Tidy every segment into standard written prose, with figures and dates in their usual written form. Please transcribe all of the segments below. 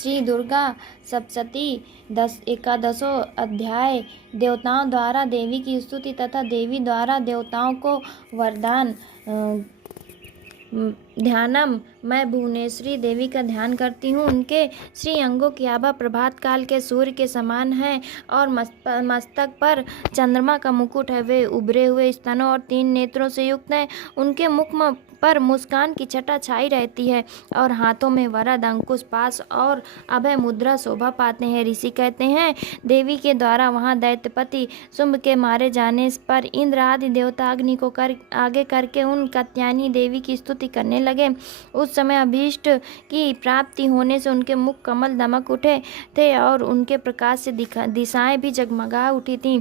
श्री दुर्गा सप्तशती एकादशों अध्याय। देवताओं द्वारा देवी की स्तुति तथा देवी द्वारा देवताओं को वरदान। ध्यानम, मैं भुवनेश्वरी देवी का ध्यान करती हूँ। उनके श्री अंगों की आभा प्रभात काल के सूर्य के समान है और मस्तक पर चंद्रमा का मुकुट है। वे उभरे हुए स्तनों और 3 नेत्रों से युक्त हैं। उनके मुख पर मुस्कान की छटा छाई रहती है और हाथों में वरद, अंकुश, पाश और अभय मुद्रा शोभा पाते हैं। ऋषि कहते हैं, देवी के द्वारा वहां दैत्यपति शुंभ के मारे जाने पर इंद्र आदि देवता अग्नि को आगे करके उन कात्यायनी देवी की स्तुति करने लगे। उस समय अभीष्ट की प्राप्ति होने से उनके मुख कमल दमक उठे थे और उनके प्रकाश से दिशाएं भी जगमगा उठी थीं।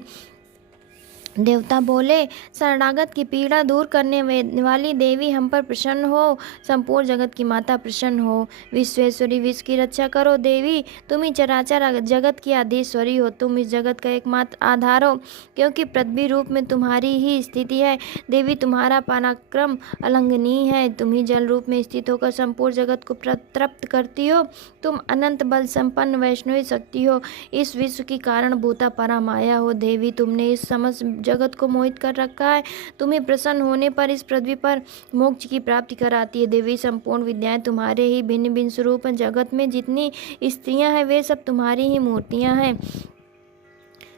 देवता बोले, शरणागत की पीड़ा दूर करने वाली देवी हम पर प्रसन्न हो। संपूर्ण जगत की माता प्रसन्न हो। विश्वेश्वरी, विश्व की रक्षा करो। देवी, तुम ही चराचर जगत की आधीश्वरी हो। तुम इस जगत का एकमात्र आधार हो, क्योंकि पृथ्वी रूप में तुम्हारी ही स्थिति है। देवी, तुम्हारा पराक्रम अलंघनीय है। तुम ही जल रूप में स्थित होकर संपूर्ण जगत को तृप्त करती हो। तुम अनंत बल संपन्न वैष्णवी शक्ति हो। इस विश्व की कारण भूता परा माया हो। देवी, तुमने इस समस्त जगत को मोहित कर रखा है। तुम्हें प्रसन्न होने पर इस पृथ्वी पर मोक्ष की प्राप्ति कराती है। देवी, संपूर्ण विद्याएं तुम्हारे ही भिन्न भिन्न स्वरूप हैं। जगत में जितनी स्त्रियां हैं वे सब तुम्हारी ही मूर्तियां हैं।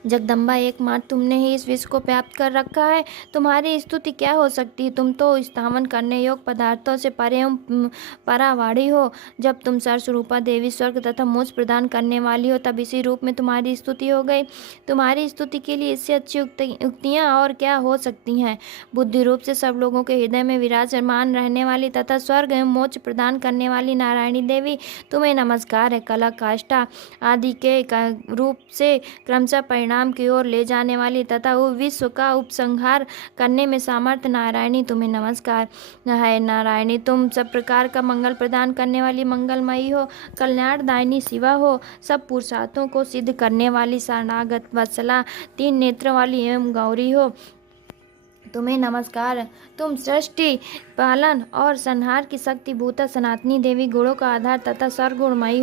जगदम्बा, एकमात्र तुमने ही इस विश्व को प्राप्त कर रखा है। तुम्हारी स्तुति क्या हो सकती है। तुम तो स्थावन करने योग्य पदार्थों से परे एवं परावाड़ी हो। जब तुम सरस्वरूपा देवी स्वर्ग तथा मोक्ष प्रदान करने वाली हो, तब इसी रूप में तुम्हारी स्तुति हो गई। तुम्हारी स्तुति के लिए इससे अच्छी युक्तियाँ और क्या हो सकती हैं। बुद्धि रूप से सब लोगों के हृदय में विराजमान रहने वाली तथा स्वर्ग एवं मोक्ष प्रदान करने वाली नारायणी देवी, तुम्हें नमस्कार है। कला, काष्ठा आदि के रूप से क्रमशः परिणाम की ओर ले जाने वाली तथा विश्व का उपसंहार करने में सामर्थ्य नारायणी, तुम्हें नमस्कार है। नारायणी, तुम सब प्रकार का मंगल प्रदान करने वाली मंगलमयी हो। कल्याणदायिनी शिवा हो। सब पुरुषार्थों को सिद्ध करने वाली शरणागत वत्सला, 3 नेत्रों वाली एवं गौरी हो, तुम्हें नमस्कार। तुम सृष्टि, पालन और संहार की शक्ति भूता सनातनी देवी, गुणों का आधार तथा सर्वगुणमयी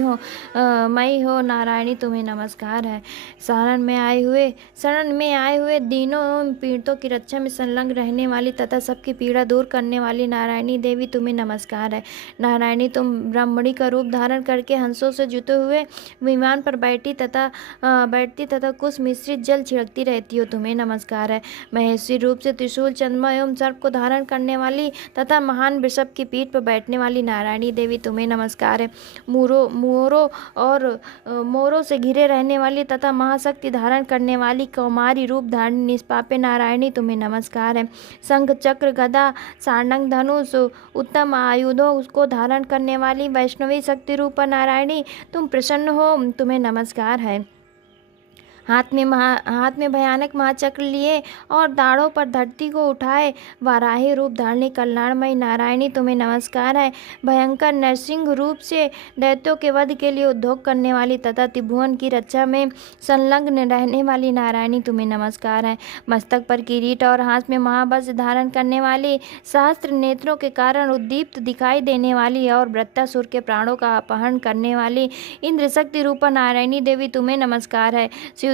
हो। नारायणी, तुम्हें नमस्कार है। शरण में आए हुए दीनों एवं पीड़ितों की रक्षा में संलग्न रहने वाली तथा सबकी पीड़ा दूर करने वाली नारायणी देवी, तुम्हें नमस्कार है। नारायणी, तुम ब्राह्मणी का रूप धारण करके हंसों से जुटे हुए विमान पर बैठती तथा कुछ मिश्रित जल छिड़कती रहती हो, तुम्हें नमस्कार है। महेश्वरी रूप से त्रिशूल, चंद्रमा एवं सर्प को धारण करने वाली तथा महान वृषभ की पीठ पर बैठने वाली नारायणी देवी, तुम्हें नमस्कार है। मोरों से घिरे रहने वाली तथा महाशक्ति धारण करने वाली कौमारी रूप धारणी निष्पापे नारायणी, तुम्हें नमस्कार है। शंख, चक्र, गदा, सारंग, धनुष उत्तम आयुधों को धारण करने वाली वैष्णवी शक्ति रूप नारायणी, तुम प्रसन्न हो, तुम्हें नमस्कार है। हाथ में भयानक महाचक्र लिए और दाढ़ों पर धरती को उठाए वाराही रूप धारणी कल्याणमयी नारायणी, तुम्हें नमस्कार है। भयंकर नरसिंह रूप से दैत्यों के वध के लिए उद्योग करने वाली तथा त्रिभुवन की रक्षा में संलग्न रहने वाली नारायणी, तुम्हें नमस्कार है। मस्तक पर किरीट और हाथ में महावज्र धारण करने वाली, सहस्त्र नेत्रों के कारण उद्दीप्त दिखाई देने वाली और वृत्तासुर के प्राणों का अपहरण करने वाली इंद्र शक्ति रूपा नारायणी देवी, तुम्हें नमस्कार है।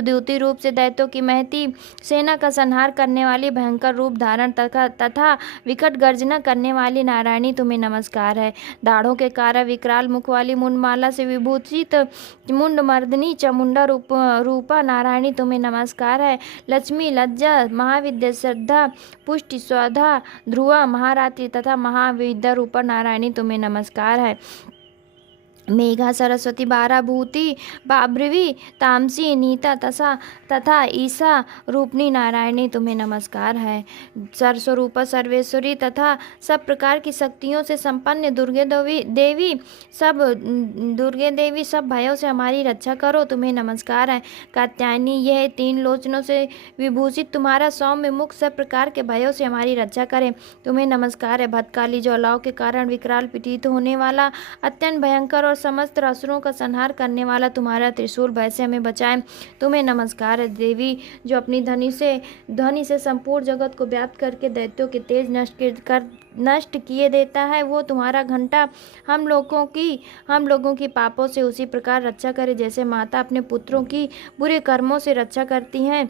द्युति रूप से दैत्यों की महती सेना का संहार करने वाली, भयंकर रूप धारण तथा विकट गर्जना करने वाली नारायणी, तुम्हें नमस्कार है। दाढ़ों के कारण विकराल मुख वाली मुंडमाला से विभूषित मुंड मर्दनी चामुंडा रूपा नारायणी, तुम्हें नमस्कार है। लक्ष्मी, लज्जा, महाविद्या, श्रद्धा, पुष्टि, स्वधा, ध्रुवा, महारात्रि तथा महाविद्या रूपा नारायणी, तुम्हें नमस्कार है। मेघा, सरस्वती, बाराभूति, बाब्रवी, तामसी, नीता तथा ईसा रूपनी नारायणी, तुम्हें नमस्कार है। सर्वस्वरूपा, सर्वेश्वरी तथा सब प्रकार की शक्तियों से संपन्न दुर्गे देवी सब भयों से हमारी रक्षा करो, तुम्हें नमस्कार है। कात्यायनी, यह 3 लोचनों से विभूषित तुम्हारा सौम्य मुख सब प्रकार के भयों से हमारी रक्षा करे, तुम्हें नमस्कार है। भतकाली ज्वालाओं के कारण विकराल प्रतीत होने वाला, अत्यंत भयंकर और और समस्त असुरों का संहार करने वाला तुम्हारा त्रिशूल भय से हमें बचाए। तुम्हें नमस्कार है देवी, जो अपनी ध्वनि से संपूर्ण जगत को व्याप्त करके दैत्यों के तेज नष्ट किए देता है। वो तुम्हारा घंटा हम लोगों की पापों से उसी प्रकार रक्षा करे जैसे माता अपने पुत्रों की बुरे कर्मों से रक्षा करती हैं।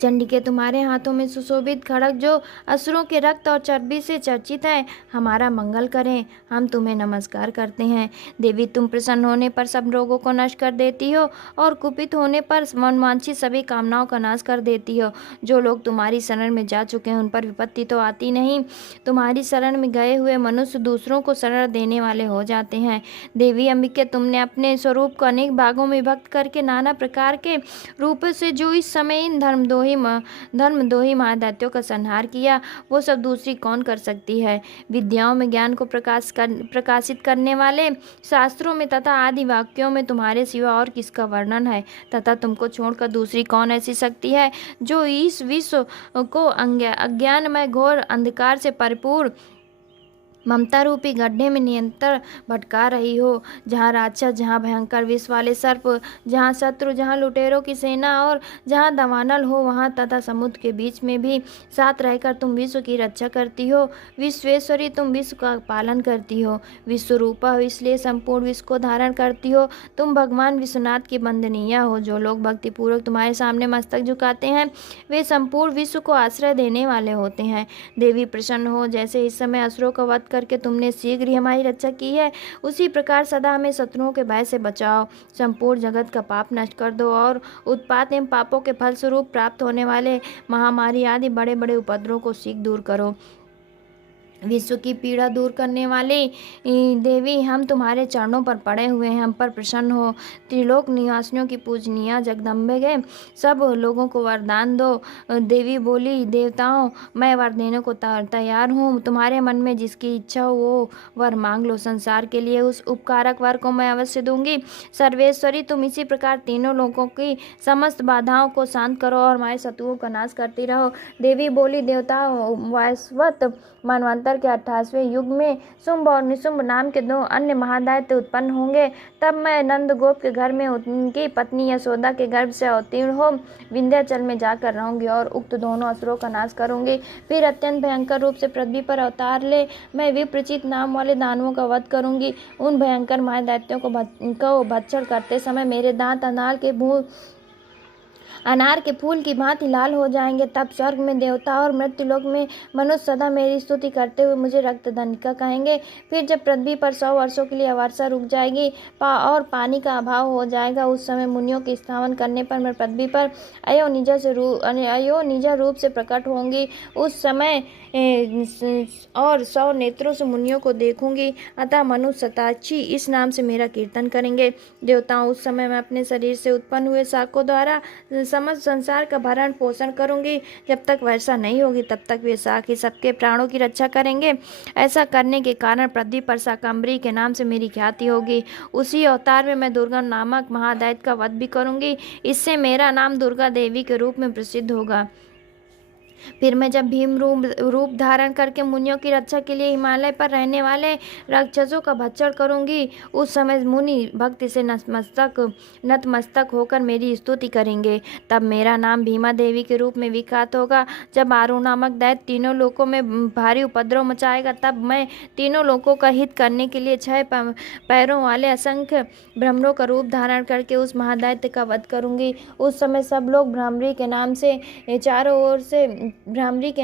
चंडिके, तुम्हारे हाथों में सुशोभित खड़ग जो असुरों के रक्त और चर्बी से चर्चित है, हमारा मंगल करें। हम तुम्हें नमस्कार करते हैं। देवी, तुम प्रसन्न होने पर सब रोगों को नष्ट कर देती हो और कुपित होने पर मनवांछित सभी कामनाओं का नाश कर देती हो। जो लोग तुम्हारी शरण में जा चुके हैं उन पर विपत्ति तो आती नहीं। तुम्हारी शरण में गए हुए मनुष्य दूसरों को शरण देने वाले हो जाते हैं। देवी अंबिके, तुमने अपने स्वरूप को अनेक भागों में विभक्त करके नाना प्रकार के रूपों से जो इस समय इन धर्मद्रोही महादैत्यों का संहार किया, वो सब दूसरी कौन कर सकती है। विद्याओं में ज्ञान को प्रकाशित करने वाले शास्त्रों में तथा आदि वाक्यों में तुम्हारे सिवा और किसका वर्णन है, तथा तुमको छोड़कर दूसरी कौन ऐसी शक्ति है जो इस विश्व को अज्ञानमय घोर अंधकार से परिपूर्ण ममता रूपी गड्ढे में निरंतर भटका रही हो। जहाँ राक्षस, जहाँ भयंकर विष वाले सर्प, जहाँ शत्रु, जहाँ लुटेरों की सेना और जहाँ दवानल हो, वहाँ तथा समुद्र के बीच में भी साथ रहकर तुम विश्व की रक्षा करती हो। विश्वेश्वरी, तुम विश्व का पालन करती हो। विश्वरूपा हो, इसलिए संपूर्ण विश्व को धारण करती हो। तुम भगवान विश्वनाथ की बंदनिया हो। जो लोग भक्तिपूर्वक तुम्हारे सामने मस्तक झुकाते हैं वे संपूर्ण विश्व को आश्रय देने वाले होते हैं। देवी, प्रसन्न हो। जैसे इस समय असुरों का वध करके तुमने शीघ्र ही हमारी रक्षा की है, उसी प्रकार सदा हमें शत्रुओं के भय से बचाओ। संपूर्ण जगत का पाप नष्ट कर दो और उत्पात एवं पापों के फलस्वरूप प्राप्त होने वाले महामारी आदि बड़े बड़े उपद्रवों को शीघ्र दूर करो। विश्व की पीड़ा दूर करने वाली देवी, हम तुम्हारे चरणों पर पड़े हुए हैं, हम पर प्रसन्न हो। त्रिलोक निवासियों की पूजनीय जगदम्बे गए, सब लोगों को वरदान दो। देवी बोली, देवताओं, मैं वर देने को तैयार हूँ। तुम्हारे मन में जिसकी इच्छा हो वो वर मांग लो। संसार के लिए उस उपकारक वर को मैं अवश्य दूंगी। सर्वेश्वरी, तुम इसी प्रकार तीनों लोगों की समस्त बाधाओं को शांत करो और हमारे शत्रुओं का नाश करती रहो। देवी बोली, देवताओं, वैश्वत मनवंतर के 28वें युग में शुंभ और निशुंभ नाम के 2 अन्य महादैत्य उत्पन्न होंगे। तब मैं नंदगोप के घर में उनकी पत्नी यशोदा के गर्भ से अवतीर्ण हो विंध्याचल में जाकर रहूंगी और उक्त दोनों असुरों का नाश करूंगी। फिर अत्यंत भयंकर रूप से पृथ्वी पर अवतार ले मैं विप्रचित नाम वाले दानवों का वध करूंगी। उन भयंकर महादैत्यों को भक्षण करते समय मेरे दांत अनार के फूल की भांति लाल हो जाएंगे। तब स्वर्ग में देवता और मृत्युलोक में मनुष्य सदा मेरी स्तुति करते हुए मुझे रक्तदंडिका कहेंगे। फिर जब पृथ्वी पर 100 वर्षों के लिए वर्षा रुक जाएगी और पानी का अभाव हो जाएगा, उस समय मुनियों के स्थापन करने पर मैं पृथ्वी पर अयोनिजा रूप से प्रकट होंगी। उस समय और 100 नेत्रों से मुनियों को देखूंगी। अतः मनुष्य शताक्षी इस नाम से मेरा कीर्तन करेंगे। देवताओं, उस समय मैं अपने शरीर से उत्पन्न हुए शाखों द्वारा समस्त संसार का भरण पोषण करूंगी। जब तक वर्षा नहीं होगी तब तक वे शाख ही सबके प्राणों की रक्षा करेंगे। ऐसा करने के कारण पृथ्वी पर शाकंभरी के नाम से मेरी ख्याति होगी। उसी अवतार में मैं दुर्गा नामक महादैत्य का वध भी करूंगी। इससे मेरा नाम दुर्गा देवी के रूप में प्रसिद्ध होगा। फिर मैं जब भीम रूप धारण करके मुनियों की रक्षा के लिए हिमालय पर रहने वाले राक्षसों का भक्षण करूंगी, उस समय मुनि भक्ति से नतमस्तक होकर मेरी स्तुति करेंगे। तब मेरा नाम भीमा देवी के रूप में विख्यात होगा। जब आरु नामक दैत्य तीनों लोकों में भारी उपद्रव मचाएगा, तब मैं तीनों लोकों का हित करने के लिए 6 पैरों वाले असंख्य भ्रमरों का रूप धारण करके उस महादैत्य का वध करूंगी। उस समय सब लोग भ्रामरी के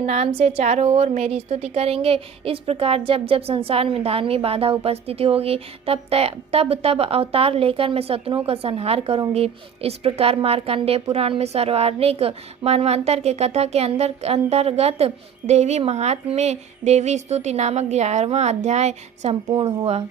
नाम से चारों ओर मेरी स्तुति करेंगे। इस प्रकार जब जब संसार में दानवी बाधा उपस्थिति होगी तब अवतार लेकर मैं शत्रुओं का संहार करूंगी। इस प्रकार मार्कंडेय पुराण में सर्वार्णिक मानवांतर के कथा के अंतर्गत देवी महात्म्य में देवी स्तुति नामक 11वां अध्याय संपूर्ण हुआ।